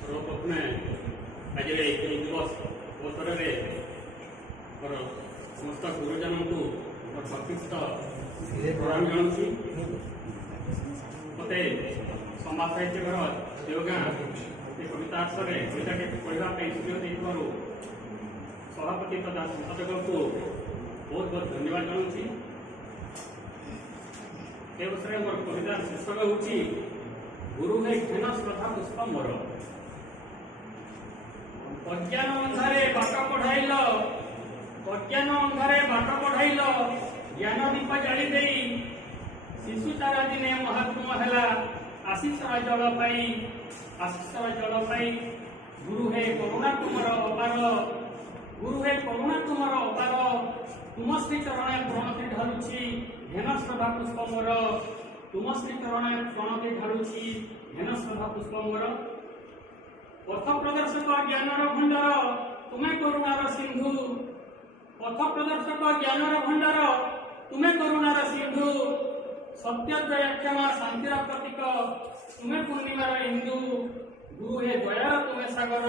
सर्वप्रथमे आज दिवस अवसर में समस्त गुरुजन को संक्षिप्त प्रणाम जनाऊँगी। मत समाज साहित्य घर देवगाँ कविता आश्रय कविता के पढ़ाई सुझाव देथिबारु सभापति तथा संपादक को बहुत बहुत धन्यवाद जनाऊँगी। ए अवसर मोर कविता शीर्षक होची गुरु है घन श्रद्धा पुष्प मोर। अज्ञान अंधारे बाट पढ़ाइल ज्ञान दीप जाली दे शिशु चारा दिने महात्मा है आशीषर जल पाई गुरु है करुणा तुमर अपार तुम श्री चरण प्रणति ढालुची घेन श्रद्धा पुष्प मोर। तुम श्री चरण प्रणति ढालुची घेन श्रद्धा पुष्प मोर। पथ प्रदर्शक ज्ञानर भंडार तुम्हें करुणार सिंधु। पथ प्रदर्शक ज्ञानर भंडार तुम्हें करुणार सिंधु। सत्य दया क्षमा शांतिर प्रतीक तुम्हें पूर्णिमार इंदु। गुरु है दयार तुम्हें सागर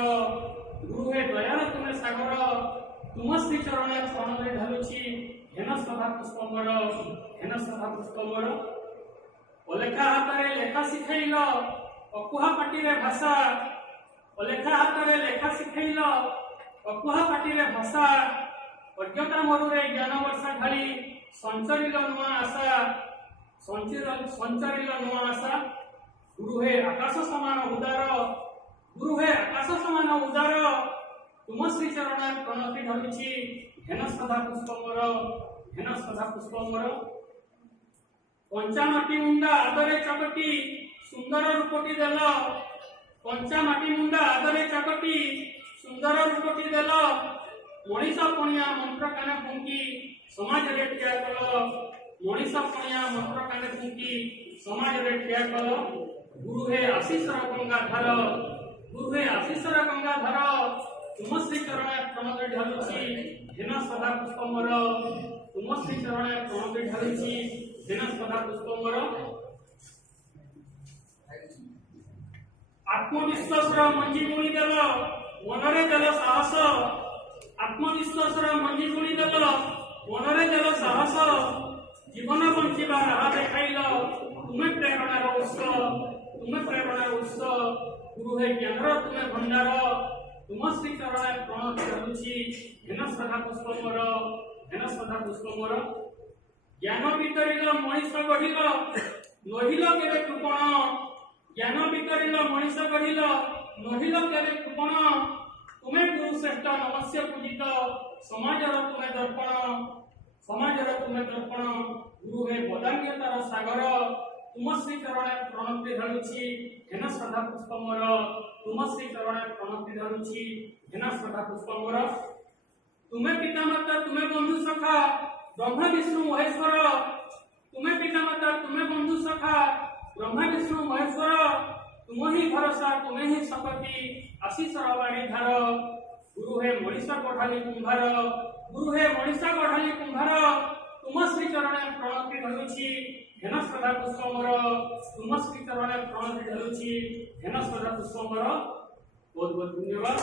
तुम श्री चरण प्रणति ढालुची घेन श्रद्धा पुष्प मोर। अलेखा हाथ लेखा शिखैल अकुहा पाटी भाषा लेखा हाथ लेखा शिखैल अकुहा पाटी भाषा अज्ञता मरुरे ज्ञान वर्षा ढाली संचरिल नुआ आशा। गुरु है आकाश समान उदार तुम श्री चरण प्रणति ढालुची घेन श्रद्धा पुष्प मोर। पंचा माटी मुंडा आदरे चकटी सुंदर रूपटी देल मनीष पणिया मंत्र काने फुंकी समाज रे ठिया कल। गुरु है आशीषर गंगाधर तुम श्री चरण प्रणति ढालुची घेन श्रद्धा पुष्प मोर। तुम श्री चरण प्रणति ढालुची घेन श्रद्धा पुष्प मोर। आत्मविश्वास मंजी बुणी देल मनरे देल साहस। मनरे देल साहस जीवन बंचिबा राह देखाइल तुम्हें प्रेरणार उत्स। गुरु है ज्ञानर तुम्हें भंडार तुम श्री चरण प्रणति ढालुची घेन श्रद्धा पुष्प मोर। ज्ञान वितरिल मनीष गढ़िल नहिल केवे कृपण। ज्ञान वितरिल मनीष गढ़िल नहिल केवे कृपण। तुम्हें गुरु श्रेष्ठ नमस्य पूजित समाजर तुम्हें दर्पण। गुरु है बदान्यतार सागर तुम श्री चरण प्रणति ढालुची घेन श्रद्धा पुष्प मोर। तुम श्री चरण प्रणति ढालुची घेन श्रद्धा पुष्प मोर। तुम्हें पितामाता तुम्हें बंधु सखा ब्रह्मा विष्णु महेश्वर। तुम्हें पितामाता तुम्हें बंधु सखा ब्रह्मा विष्णु महेश्वर। तुम ही भरोसा तुम्हें ही शक्ति आशीषर बाणी धार। गुरु है मनीष गढ़ाली कुंभार तुम श्री चरण प्रणति ढालुची घेन श्रद्धा पुष्प मोर। तुम श्री चरण प्रणति ढालुची घेन श्रद्धा पुष्प मोर। बहुत बहुत धन्यवाद।